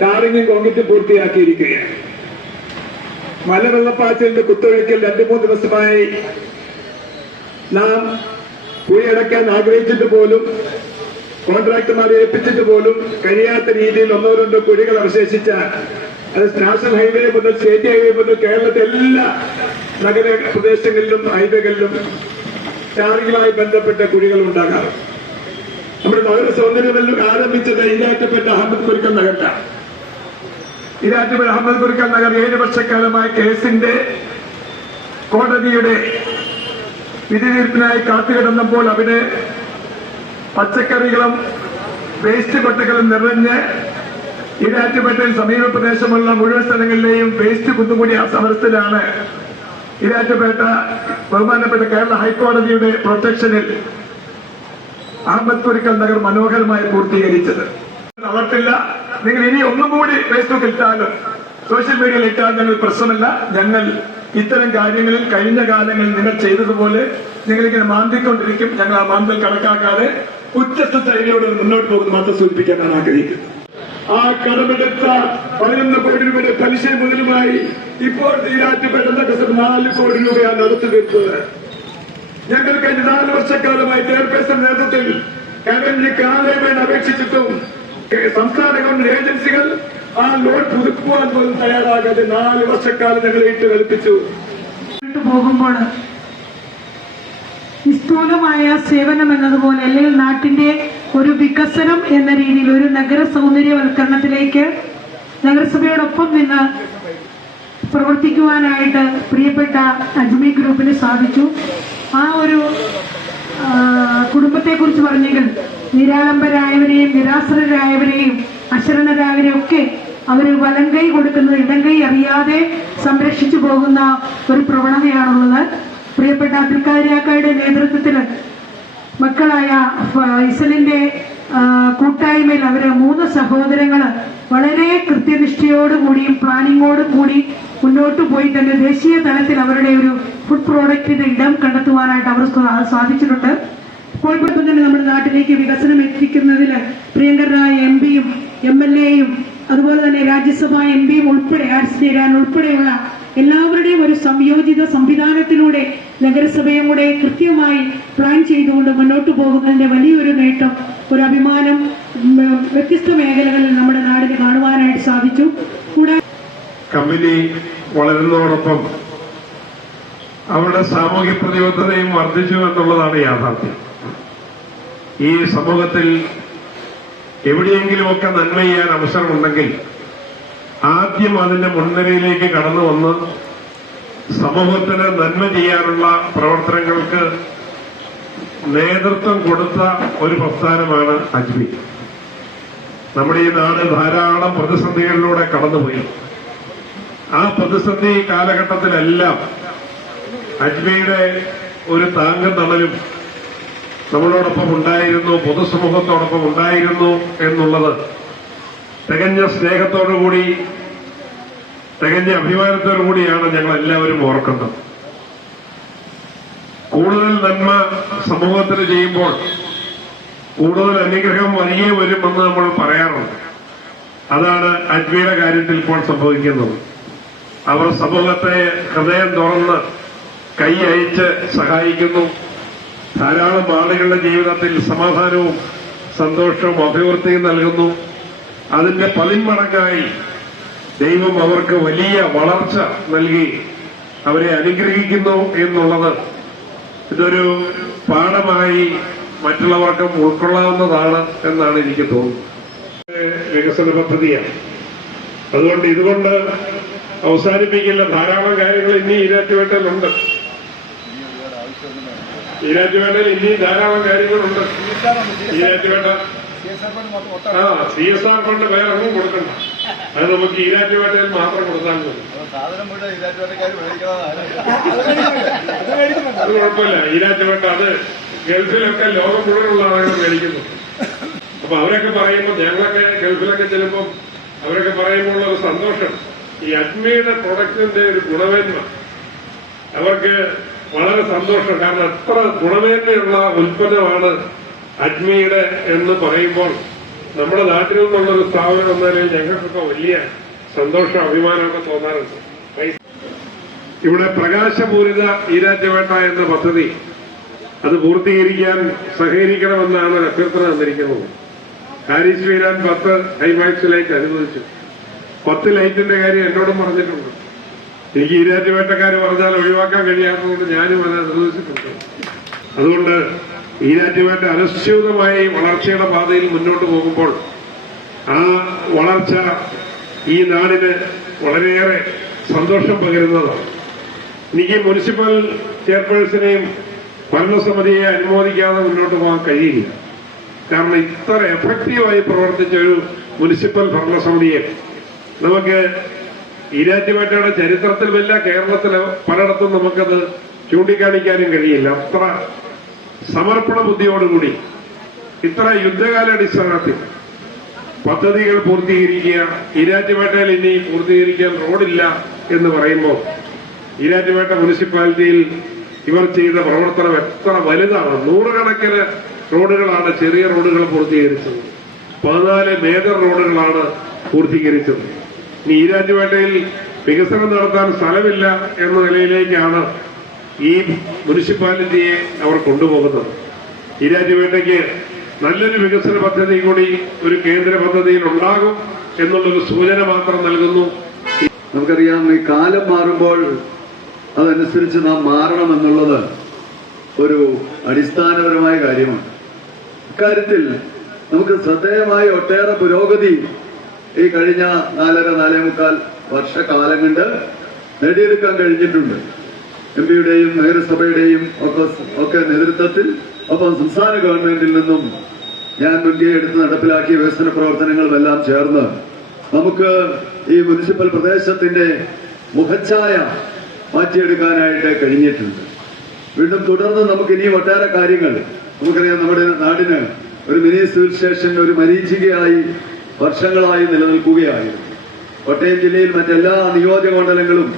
ടാറിങ്ങും കോൺക്രീറ്റും പൂർത്തിയാക്കിയിരിക്കുകയാണ്. മലവെള്ളപ്പാച്ചിലിന്റെ കുത്തൊഴുക്കിൽ രണ്ടു മൂന്ന് ദിവസമായി നാം കുഴിയടക്കാൻ ആഗ്രഹിച്ചിട്ട് പോലും കോൺട്രാക്ടർമാരെ ഏൽപ്പിച്ചിട്ട് പോലും കഴിയാത്ത രീതിയിൽ ഒന്നോ രണ്ടോ കുഴികൾ അവശേഷിച്ച അത് നാഷണൽ ഹൈവേ മുതൽ സ്റ്റേറ്റ് ഹൈവേ മുതൽ കേരളത്തിൽ എല്ലാ നഗര പ്രദേശങ്ങളിലും ഹൈവേകളിലും ടാറിങ്ങുമായി ബന്ധപ്പെട്ട കുഴികൾ ഉണ്ടാകാറുണ്ട്. നമ്മുടെ പൗര സൗന്ദര്യമല്ലോ ആരംഭിച്ചത് ഈരാറ്റപ്പെട്ട അഹമ്മദ് കുരുക്കൽ നഗറിലാണ് ഈരാറ്റുപേട്ട അഹമ്മദ് കുരുക്കൽ നഗർ ഏഴ് വർഷക്കാലമായ കേസിന്റെ കോടതിയുടെ വിധി തീർപ്പിനായി കാത്തുകിടന്നപ്പോൾ അവിടെ പച്ചക്കറികളും വേസ്റ്റ് കൊട്ടകളും നിറഞ്ഞ് ഈരാറ്റുപേട്ടയിൽ സമീപ പ്രദേശമുള്ള മുഴുവൻ സ്ഥലങ്ങളിലെയും വേസ്റ്റ് കുന്നുകൂടിയ സമരത്തിലാണ് ഈരാറ്റുപേട്ട ബഹുമാനപ്പെട്ട കേരള ഹൈക്കോടതിയുടെ പ്രൊട്ടക്ഷനിൽ അഹമ്മദ് കുരിക്കൽ നഗർ മനോഹരമായി പൂർത്തീകരിച്ചത്. തളർത്തില്ല. നിങ്ങൾ ഇനി ഒന്നും കൂടി ഫേസ്ബുക്കിൽ ഇട്ടാലും സോഷ്യൽ മീഡിയയിൽ ഇട്ടാൽ ഞങ്ങൾ പ്രശ്നമല്ല. ഞങ്ങൾ ഇത്തരം കാര്യങ്ങളിൽ കഴിഞ്ഞ കാലങ്ങളിൽ നിങ്ങൾ ചെയ്തതുപോലെ നിങ്ങൾ ഇങ്ങനെ മാന്തിക്കൊണ്ടിരിക്കും. ഞങ്ങൾ ആ മാന്തൽ കണക്കാക്കാതെ ഉച്ചസ്ഥ ശൈലിയോട് മുന്നോട്ട് പോകുന്ന മാത്രം സൂചിപ്പിക്കാൻ ഞാൻ ആഗ്രഹിക്കുന്നത് ആ കടമെടുത്ത പതിനൊന്ന് കോടി രൂപയുടെ പലിശ മുതലുമായി ഇപ്പോൾ തീരാറ്റുപേട്ട നാല് കോടി രൂപയാണ് അടുത്തു തീർത്തത് ഞങ്ങൾ കഴിഞ്ഞ നാല് വർഷക്കാലമായി ചെയർപേഴ്സൺ നേതൃത്വത്തിൽ കരഞ്ഞിക്ക് ആലയമായി അപേക്ഷിച്ചിട്ടും സംസ്ഥാന ഗവൺമെന്റ് ഏജൻസികൾ ആ ലോൺ പുതുക്കുവാൻ പോലും തയ്യാറാകാതെ നാല് വർഷക്കാലം ഞങ്ങൾ ഇട്ട് കൽപ്പിച്ചു പോകുമ്പോൾ സേവനം എന്നതുപോലെ അല്ലെങ്കിൽ നാട്ടിന്റെ ഒരു വികസനം എന്ന രീതിയിൽ ഒരു നഗര സൗന്ദര്യവൽക്കരണത്തിലേക്ക് നഗരസഭയോടൊപ്പം നിന്ന് പ്രവർത്തിക്കുവാനായിട്ട് പ്രിയപ്പെട്ട അജ്മി ഗ്രൂപ്പിന് സാധിച്ചു. ആ ഒരു കുടുംബത്തെ കുറിച്ച് പറഞ്ഞെങ്കിൽ നിരാലംബരായവരെയും നിരാശ്രരായവരെയും അശരണരായവരെയും ഒക്കെ അവർ വലങ്കൈ കൊടുക്കുന്നത് ഇടങ്കൈ അറിയാതെ സംരക്ഷിച്ചു പോകുന്ന ഒരു പ്രവണതയാണുള്ളത്. പ്രിയപ്പെട്ട അബ്ദുൽക്കാരിയാക്കയുടെ നേതൃത്വത്തിൽ മക്കളായ ഇസലിന്റെ കൂട്ടായ്മയിൽ അവർ മൂന്ന് സഹോദരങ്ങൾ വളരെ കൃത്യനിഷ്ഠയോടുകൂടിയും പ്ലാനിങ്ങോടും കൂടി മുന്നോട്ട് പോയി തന്നെ ദേശീയ തലത്തിൽ അവരുടെ ഒരു ഫുഡ് പ്രോഡക്റ്റിന്റെ ഇടം കണ്ടെത്തുവാനായിട്ട് അവർ സാധിച്ചിട്ടുണ്ട്. കോഴിക്കോട് തന്നെ നമ്മുടെ നാട്ടിലേക്ക് വികസനം എത്തിക്കുന്നതിൽ പ്രിയങ്കരനായ എം പിയും എം എൽ എയും അതുപോലെ തന്നെ രാജ്യസഭാ എം പിയും ഉൾപ്പെടെ ആർസ് ചേരാൻ ഉൾപ്പെടെയുള്ള എല്ലാവരുടെയും ഒരു സംയോജിത സംവിധാനത്തിലൂടെ നഗരസഭയും കൂടെ കൃത്യമായി പ്ലാൻ ചെയ്തുകൊണ്ട് മുന്നോട്ട് പോകുന്നതിന്റെ വലിയൊരു നേട്ടം ഒരു അഭിമാനം വ്യത്യസ്ത മേഖലകളിൽ നമ്മുടെ നാടിന് കാണുവാനായിട്ട് സാധിച്ചു കൂടാതെ കമ്പനി വളരുന്നതോടൊപ്പം അവരുടെ സാമൂഹ്യ പ്രതിബദ്ധതയും വർദ്ധിച്ചു എന്നുള്ളതാണ് യാഥാർത്ഥ്യം. ഈ സമൂഹത്തിൽ എവിടെയെങ്കിലുമൊക്കെ നന്മ ചെയ്യാൻ അവസരമുണ്ടെങ്കിൽ ആദ്യം അതിന്റെ മുൻനിരയിലേക്ക് കടന്നു വന്ന് സമൂഹത്തിന് നന്മ ചെയ്യാനുള്ള പ്രവർത്തനങ്ങൾക്ക് നേതൃത്വം കൊടുത്ത ഒരു പ്രസ്ഥാനമാണ് അജ്മി. നമ്മുടെ ഈ നാട് ധാരാളം പ്രതിസന്ധികളിലൂടെ കടന്നുപോയി. ആ പ്രതിസന്ധി കാലഘട്ടത്തിലെല്ലാം അജ്മയുടെ ഒരു താങ്കം തണലും നമ്മളോടൊപ്പം ഉണ്ടായിരുന്നു പൊതുസമൂഹത്തോടൊപ്പം ഉണ്ടായിരുന്നു എന്നുള്ളത് തികഞ്ഞ സ്നേഹത്തോടുകൂടി തികഞ്ഞ അഭിമാനത്തോടുകൂടിയാണ് ഞങ്ങൾ എല്ലാവരും ഓർക്കുന്നത്. കൂടുതൽ നന്മ സമൂഹത്തിന് ചെയ്യുമ്പോൾ കൂടുതൽ അനുഗ്രഹം വലിയ വരുമെന്ന് നമ്മൾ പറയാറുണ്ട്. അതാണ് അജ്മയുടെ കാര്യത്തിൽ ഇപ്പോൾ സംഭവിക്കുന്നത്. അവർ സമൂഹത്തെ ഹൃദയം തുറന്ന് കൈ അയച്ച് സഹായിക്കുന്നു. ധാരാളം ആളുകളുടെ ജീവിതത്തിൽ സമാധാനവും സന്തോഷവും അഭിവൃദ്ധിയും നൽകുന്നു. അതിന്റെ പതിന്മടങ്ങായി ദൈവം അവർക്ക് വലിയ വളർച്ച നൽകി അവരെ അനുഗ്രഹിക്കുന്നു എന്നുള്ളത് ഇതൊരു പാഠമായി മറ്റുള്ളവർക്കും ഉൾക്കൊള്ളാവുന്നതാണ് എന്നാണ് എനിക്ക് തോന്നുന്നത്. വികസന പദ്ധതിയാണ്. അതുകൊണ്ട് ഇതുകൊണ്ട് അവസാനിപ്പിക്കില്ല. ധാരാളം കാര്യങ്ങൾ ഇനി ഈരാറ്റുപേട്ടയിലുണ്ട്. ഈരാറ്റുപേട്ടയിൽ ഇനി ധാരാളം കാര്യങ്ങളുണ്ട്. ഈരാറ്റുപേട്ട ആ സി എസ് ആർ ഫണ്ട് വേറെ ഒന്നും കൊടുക്കണ്ട. അത് നമുക്ക് ഈരാറ്റുപേട്ടയിൽ മാത്രം കൊടുത്താൽ മതി. അത് കുഴപ്പമില്ല. ഈരാറ്റുപേട്ട അത് ഗൾഫിലൊക്കെ ലോകം മുഴുവനുള്ള ആളുകൾ മേടിക്കുന്നു. അപ്പൊ അവരൊക്കെ പറയുമ്പോൾ ഞങ്ങളൊക്കെ ഗൾഫിലൊക്കെ ചെല്ലുമ്പോൾ അവരൊക്കെ പറയുമ്പോൾ ഒരു സന്തോഷം. ഈ അഗ്നിയുടെ പ്രൊഡക്റ്റിന്റെ ഒരു ഗുണമേന്മ. അവർക്ക് വളരെ സന്തോഷം. കാരണം എത്ര ഗുണമേന്മയുള്ള ഉൽപ്പന്നമാണ് അജ്മിയുടെ എന്ന് പറയുമ്പോൾ നമ്മുടെ നാട്ടിൽ നിന്നുള്ളൊരു സ്ഥാപനം വന്നാലേ ഞങ്ങൾക്കൊക്കെ വലിയ സന്തോഷം അഭിമാനമൊക്കെ തോന്നാറുണ്ട്. ഇവിടെ പ്രകാശപൂരിത ഈരാജ്യവേട്ട എന്ന പദ്ധതി അത് പൂർത്തീകരിക്കാൻ സഹകരിക്കണമെന്നാണ് അഭ്യർത്ഥന തന്നിരിക്കുന്നത്. ഹാരിസ് വീരാൻ പത്ത് ഹൈമാക്സിലേക്ക് അനുവദിച്ചു. പത്ത് ലൈറ്റിന്റെ കാര്യം എന്നോടും പറഞ്ഞിട്ടുണ്ട്. എനിക്ക് ഈരാറ്റുവേട്ടക്കാർ പറഞ്ഞാൽ ഒഴിവാക്കാൻ കഴിയാത്തതുകൊണ്ട് ഞാനും അത് അനുഭവിച്ചിട്ടുണ്ട് അതുകൊണ്ട് ഈരാറ്റുപേട്ട അനുസ്യൂതമായി വളർച്ചയുടെ പാതയിൽ മുന്നോട്ട് പോകുമ്പോൾ ആ വളർച്ച ഈ നാടിന് വളരെയേറെ സന്തോഷം പകരുന്നതാണ്. എനിക്ക് മുനിസിപ്പൽ ചെയർപേഴ്സണെയും ഭരണസമിതിയെ അനുമോദിക്കാതെ മുന്നോട്ട് പോകാൻ കഴിയില്ല. കാരണം ഇത്ര എഫക്റ്റീവായി പ്രവർത്തിച്ച ഒരു മുനിസിപ്പൽ ഭരണസമിതിയെ നമുക്ക് ഈരാറ്റുപേട്ടയുടെ ചരിത്രത്തിലുമില്ല കേരളത്തിലെ പലയിടത്തും നമുക്കത് ചൂണ്ടിക്കാണിക്കാനും കഴിയില്ല. അത്ര സമർപ്പണ ബുദ്ധിയോടുകൂടി ഇത്ര യുദ്ധകാലാടിസ്ഥാനത്തിൽ പദ്ധതികൾ പൂർത്തീകരിക്കുക ഈരാറ്റുപേട്ടയിൽ ഇനി പൂർത്തീകരിക്കാൻ റോഡില്ല എന്ന് പറയുമ്പോൾ ഈരാറ്റുപേട്ട മുനിസിപ്പാലിറ്റിയിൽ ഇവർ ചെയ്ത പ്രവർത്തനം എത്ര വലുതാണ്. നൂറുകണക്കിന് റോഡുകളാണ് ചെറിയ റോഡുകൾ പൂർത്തീകരിച്ചത്. പതിനാല് മേജർ റോഡുകളാണ് പൂർത്തീകരിച്ചത്. ഈരാറ്റുപേട്ടയിൽ വികസനം നടത്താൻ സ്ഥലമില്ല എന്ന നിലയിലേക്കാണ് ഈ മുനിസിപ്പാലിറ്റിയെ അവർ കൊണ്ടുപോകുന്നത്. ഈരാറ്റുപേട്ടയ്ക്ക് നല്ലൊരു വികസന പദ്ധതി കൂടി ഒരു കേന്ദ്ര പദ്ധതിയിൽ ഉണ്ടാകും എന്നുള്ളൊരു സൂചന മാത്രം നൽകുന്നു. നമുക്കറിയാം ഈ കാലം മാറുമ്പോൾ അതനുസരിച്ച് നാം മാറണം എന്നുള്ളത് ഒരു അടിസ്ഥാനപരമായ കാര്യമാണ്. ഇക്കാര്യത്തിൽ നമുക്ക് ശ്രദ്ധേയമായ ഒട്ടേറെ പുരോഗതി ഈ കഴിഞ്ഞ നാലര നാലേ മുക്കാൽ വർഷക്കാലം കൊണ്ട് നേടിയെടുക്കാൻ കഴിഞ്ഞിട്ടുണ്ട്. എം പിയുടെയും നഗരസഭയുടെയും ഒക്കെ ഒക്കെ നേതൃത്വത്തിൽ ഒപ്പം സംസ്ഥാന ഗവൺമെന്റിൽ നിന്നും ഞാൻ മുൻകൈ എടുത്ത് നടപ്പിലാക്കിയ വികസന പ്രവർത്തനങ്ങളുമെല്ലാം ചേർന്ന് നമുക്ക് ഈ മുനിസിപ്പൽ പ്രദേശത്തിന്റെ മുഖച്ഛായ മാറ്റിയെടുക്കാനായിട്ട് കഴിഞ്ഞിട്ടുണ്ട്. വീണ്ടും തുടർന്ന് നമുക്ക് ഇനിയും ഒട്ടേറെ കാര്യങ്ങൾ. നമുക്കറിയാം നമ്മുടെ നാടിന് ഒരു മിനി സിവിൽ സ്റ്റേഷൻ ഒരു മരീചികയായി വർഷങ്ങളായി നിലനിൽക്കുകയായിരുന്നു. കോട്ടയം ജില്ലയിൽ മറ്റെല്ലാ നിയോജക മണ്ഡലങ്ങളും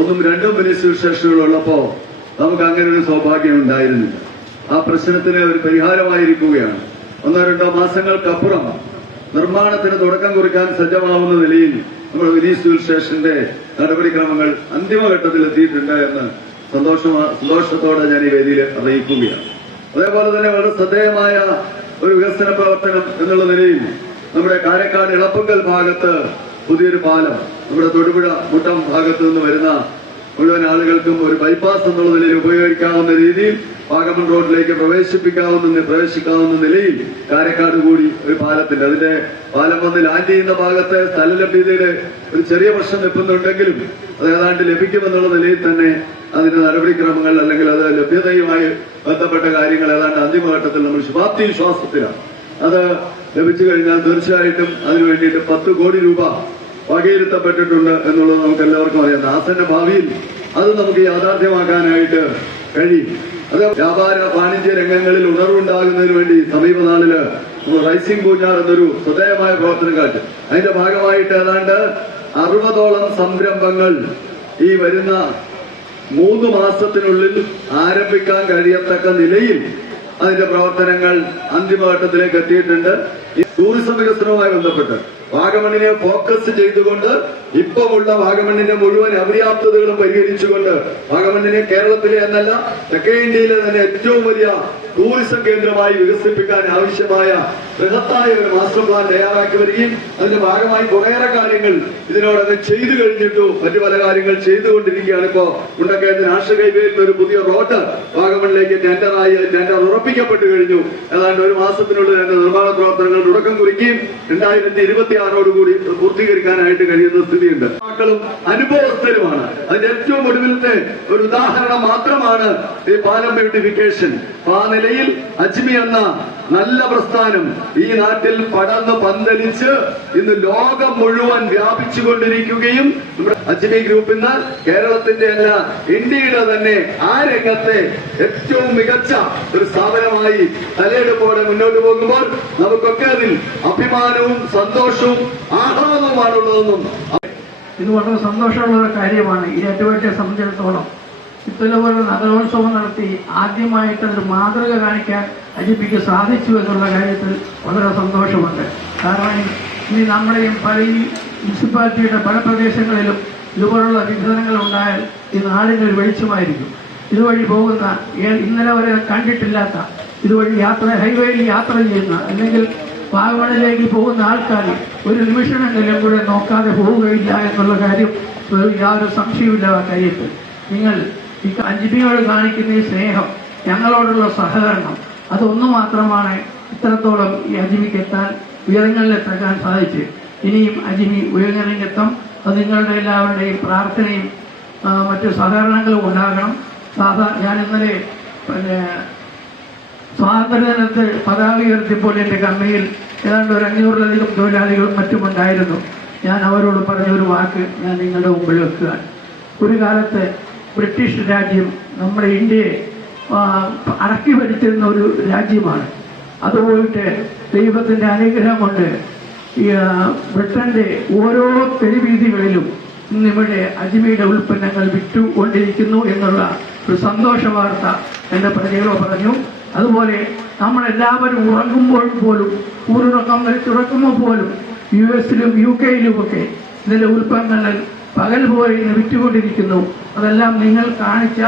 ഒന്നും രണ്ടും മിനിസ്റ്റർ ഉള്ളപ്പോ നമുക്ക് അങ്ങനെ ഒരു സൗഭാഗ്യം ഉണ്ടായിരുന്നില്ല. ആ പ്രശ്നത്തിന് ഒരു പരിഹാരമായിരിക്കുകയാണ്. ഒന്നോ രണ്ടോ മാസങ്ങൾക്കപ്പുറം നിർമ്മാണത്തിന് തുടക്കം കുറിക്കാൻ സജ്ജമാവുന്ന നിലയിൽ നമ്മൾ വിനീ സിവിൽ സ്റ്റേഷന്റെ നടപടിക്രമങ്ങൾ അന്തിമഘട്ടത്തിൽ എത്തിയിട്ടുണ്ട് എന്ന് സന്തോഷത്തോടെ ഞാൻ ഈ വേദിയിൽ അറിയിക്കുകയാണ്. അതേപോലെ തന്നെ വളരെ ശ്രദ്ധേയമായ ഒരു വികസന പ്രവർത്തനം എന്നുള്ള നിലയിൽ നമ്മുടെ കാരക്കാട് ഇളപ്പങ്കൽ ഭാഗത്ത് പുതിയൊരു പാലം നമ്മുടെ തൊടുപുഴ മുട്ടം ഭാഗത്ത് നിന്ന് വരുന്ന മുഴുവൻ ആളുകൾക്കും ഒരു ബൈപ്പാസ് എന്നുള്ള നിലയിൽ ഉപയോഗിക്കാവുന്ന രീതിയിൽ വാഗമൺ റോഡിലേക്ക് പ്രവേശിപ്പിക്കാവുന്ന പ്രവേശിക്കാവുന്ന നിലയിൽ കാരക്കാട് കൂടി ഒരു പാലത്തിന്റെ അതിന്റെ പാലം വന്ന് ലാൻഡ് ചെയ്യുന്ന ഭാഗത്തെ സ്ഥല ലഭ്യതയുടെ ഒരു ചെറിയ പ്രശ്നം നിൽക്കുന്നുണ്ടെങ്കിലും അത് ഏതാണ്ട് ലഭിക്കുമെന്നുള്ള നിലയിൽ തന്നെ അതിന്റെ നടപടിക്രമങ്ങൾ അല്ലെങ്കിൽ അത് ലഭ്യതയുമായി ബന്ധപ്പെട്ട കാര്യങ്ങൾ ഏതാണ്ട് അന്തിമഘട്ടത്തിൽ നമ്മൾ ശുഭാപ്തി വിശ്വാസത്തിലാണ്. അത് ലഭിച്ചു കഴിഞ്ഞാൽ തീർച്ചയായിട്ടും അതിനു വേണ്ടിയിട്ട് പത്ത് കോടി രൂപ വകയിരുത്തപ്പെട്ടിട്ടുണ്ട് എന്നുള്ളത് നമുക്ക് എല്ലാവർക്കും അറിയാം. ദാസന്റെ ഭാവിയിൽ അത് നമുക്ക് യാഥാർത്ഥ്യമാക്കാനായിട്ട് കഴിയും. അത് വ്യാപാര വാണിജ്യ രംഗങ്ങളിൽ ഉണർവുണ്ടാകുന്നതിന് വേണ്ടി സമീപനാളിൽ റൈസിംഗ് പൂഞ്ഞാർ എന്നൊരു ശ്രദ്ധേയമായ പ്രവർത്തനം കാട്ടി അതിന്റെ ഭാഗമായിട്ട് ഏതാണ്ട് അറുപതോളം സംരംഭങ്ങൾ ഈ വരുന്ന മൂന്ന് മാസത്തിനുള്ളിൽ ആരംഭിക്കാൻ കഴിയത്തക്ക നിലയിൽ അതിന്റെ പ്രവർത്തനങ്ങൾ അന്തിമഘട്ടത്തിലേക്ക് എത്തിയിട്ടുണ്ട്. ടൂറിസം വികസനവുമായി ബന്ധപ്പെട്ട് വാഗമണ്ണിനെ ഫോക്കസ് ചെയ്തുകൊണ്ട് ഇപ്പമുള്ള വാഗമണ്ണിന്റെ മുഴുവൻ അപര്യാപ്തതകളും പരിഹരിച്ചുകൊണ്ട് വാഗമണ്ണിനെ കേരളത്തിലെ എന്നല്ല തെക്കേ ഇന്ത്യയിലെ തന്നെ ഏറ്റവും വലിയ ടൂറിസം കേന്ദ്രമായി വികസിപ്പിക്കാൻ ആവശ്യമായ ബൃഹത്തായ ഒരു മാസ്റ്റർ പ്ലാൻ തയ്യാറാക്കി വരികയും അതിന്റെ ഭാഗമായി കുറേയേറെ കാര്യങ്ങൾ ഇതിനോടകം ചെയ്തു കഴിഞ്ഞിട്ടു മറ്റു പല കാര്യങ്ങൾ ചെയ്തുകൊണ്ടിരിക്കുകയാണ് ഇപ്പോ ഉണ്ടക്കയത്ത് നാഷണൽ ഹൈവേയിൽ ഒരു പുതിയ റോഡ് വാഗമണിലേക്ക് ടെൻഡറായി ടെൻഡർ ഉറപ്പിക്കപ്പെട്ടു കഴിഞ്ഞു. ഏതാണ്ട് ഒരു മാസത്തിനുള്ളിൽ തന്നെ നിർമ്മാണ പ്രവർത്തനങ്ങൾ തുടക്കം കുറിക്കുകയും രണ്ടായിരത്തി ഇരുപത്തി ആറോടുകൂടി പൂർത്തീകരിക്കാനായിട്ട് കഴിയുന്ന സ്ഥിതിയുണ്ട്. മക്കളും അനുഭവസ്ഥരുമാണ്. അതിന്റെ ഏറ്റവും ഒടുവിലത്തെ ഒരു ഉദാഹരണം മാത്രമാണ് ഈ പാലം ബ്യൂട്ടിഫിക്കേഷൻ. ആ നിലയിൽ അജ്മി എന്ന നല്ല പ്രസ്ഥാനം. ഈ നാട്ടിൽ പടർന്ന് പന്തലിച്ച് ഇന്ന് ലോകം മുഴുവൻ വ്യാപിച്ചുകൊണ്ടിരിക്കുകയും നമ്മുടെ അജ്മി ഗ്രൂപ്പ് ഇന്ന് കേരളത്തിന്റെ അല്ല ഇന്ത്യയുടെ തന്നെ ആ രംഗത്തെ ഏറ്റവും മികച്ച ഒരു സ്ഥാപനമായി തലയെടുപ്പോടെ മുന്നോട്ട് പോകുമ്പോൾ നമുക്കൊക്കെ അതിൽ അഭിമാനവും സന്തോഷവും ആഹ്ലാദവുമാണുള്ളതെന്നും ഇത് വളരെ സന്തോഷമുള്ള ഒരു കാര്യമാണ്. ഈ ഏറ്റുമാറ്റിയെ സംബന്ധിച്ചിടത്തോളം ഇത്തരം പോലെ നഗരോത്സവം നടത്തി ആദ്യമായിട്ട് മാതൃക കാണിക്കാൻ അജിപ്പിക്ക് സാധിച്ചു എന്നുള്ള കാര്യത്തിൽ വളരെ സന്തോഷമുണ്ട്. കാരണം ഇനി നമ്മുടെയും പല ഈ മുനിസിപ്പാലിറ്റിയുടെ പല പ്രദേശങ്ങളിലും ഇതുപോലുള്ള വിഘടനങ്ങൾ ഉണ്ടായാൽ ഈ നാടിന് ഒരു വെളിച്ചമായിരിക്കും. ഇതുവഴി പോകുന്ന ഇന്നലെ വരെ കണ്ടിട്ടില്ലാത്ത ഇതുവഴി യാത്ര ഹൈവേയിൽ യാത്ര ചെയ്യുന്ന അല്ലെങ്കിൽ വാഗമണിലേക്ക് പോകുന്ന ആൾക്കാർ ഒരു നിമിഷമെങ്കിലും കൂടെ നോക്കാതെ പോവുകയില്ല എന്നുള്ള കാര്യം യാതൊരു സംശയമില്ല ആ കാര്യത്തിൽ. നിങ്ങൾ ഈ അഞ്ജലിയോട് കാണിക്കുന്ന ഈ സ്നേഹം ഞങ്ങളോടുള്ള സഹകരണം അതൊന്നു മാത്രമാണ് ഇത്രത്തോളം ഈ അജിമിക്ക് എത്താൻ ഉയരങ്ങളിലെത്താൻ സാധിച്ചു ഇനിയും അജിമി ഉയരങ്ങളിലെത്തും. അത് നിങ്ങളുടെ എല്ലാവരുടെയും പ്രാർത്ഥനയും മറ്റു സഹകരണങ്ങളും ഉണ്ടാകണം. സാധാ ഞാൻ ഇന്നലെ പിന്നെ സ്വാതന്ത്ര്യദിനത്ത് പതാക ഉയർത്തിയപ്പോൾ എന്റെ കമ്മിയിൽ ഏതാണ്ട് ഒരു അഞ്ഞൂറിലധികം തൊഴിലാളികളും മറ്റുമുണ്ടായിരുന്നു ഞാൻ അവരോട് പറഞ്ഞൊരു വാക്ക് ഞാൻ നിങ്ങളുടെ മുമ്പിൽ വെക്കുക ഒരു കാലത്ത് ബ്രിട്ടീഷ് രാജ്യം നമ്മുടെ ഇന്ത്യയെ അടക്കി ഭരിച്ചിരുന്ന ഒരു രാജ്യമാണ്. അതുപോലെ ദൈവത്തിന്റെ അനുഗ്രഹം കൊണ്ട് ബ്രിട്ടന്റെ ഓരോ തെരുവീതികളിലും ഇന്നിവിടെ അജ്മീയുടെ ഉൽപ്പന്നങ്ങൾ വിറ്റുകൊണ്ടിരിക്കുന്നു എന്നുള്ള ഒരു സന്തോഷ വാർത്ത എന്റെ പ്രജകളോ പറഞ്ഞു. അതുപോലെ നമ്മളെല്ലാവരും ഉറങ്ങുമ്പോൾ പോലും ഊരുറക്കം തുറക്കുമ്പോൾ പോലും യു എസിലും യു കെയിലുമൊക്കെ ഇതിന്റെ ഉൽപ്പന്നങ്ങൾ പകൽ പോലെ വിറ്റുകൊണ്ടിരിക്കുന്നു. അതെല്ലാം നിങ്ങൾ കാണിച്ച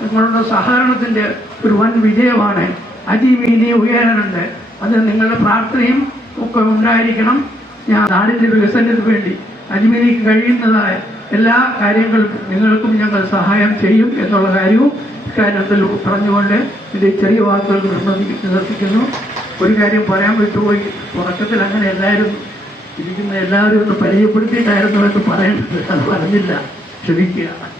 നിങ്ങളുടെ സഹകരണത്തിന്റെ ഒരു വൻ വിജയമാണ്. അതിമീനി ഉയരാനുണ്ട് അത് നിങ്ങളുടെ പ്രാർത്ഥനയും ഒക്കെ ഉണ്ടായിരിക്കണം. ഞാൻ നാടിന്റെ വികസനത്തിന് വേണ്ടി അതിമീനിക്ക് കഴിയുന്നതായ എല്ലാ കാര്യങ്ങളും നിങ്ങൾക്കും ഞങ്ങൾ സഹായം ചെയ്യും എന്നുള്ള കാര്യവും ഇക്കാര്യത്തിൽ പറഞ്ഞുകൊണ്ട് ഇത് ചെറിയ വാക്കുകൾ നിർബന്ധി- നിർത്തിക്കുന്നു. ഒരു കാര്യം പറയാൻ വിട്ടുപോയി ഉറക്കത്തിൽ അങ്ങനെ എല്ലാവരും ഇരിക്കുന്ന എല്ലാവരും ഒന്ന് പരിചയപ്പെടുത്തിയിട്ടായിരുന്നു എന്ന് പറയേണ്ടത് അത് പറഞ്ഞില്ല. ക്ഷമിക്കുക.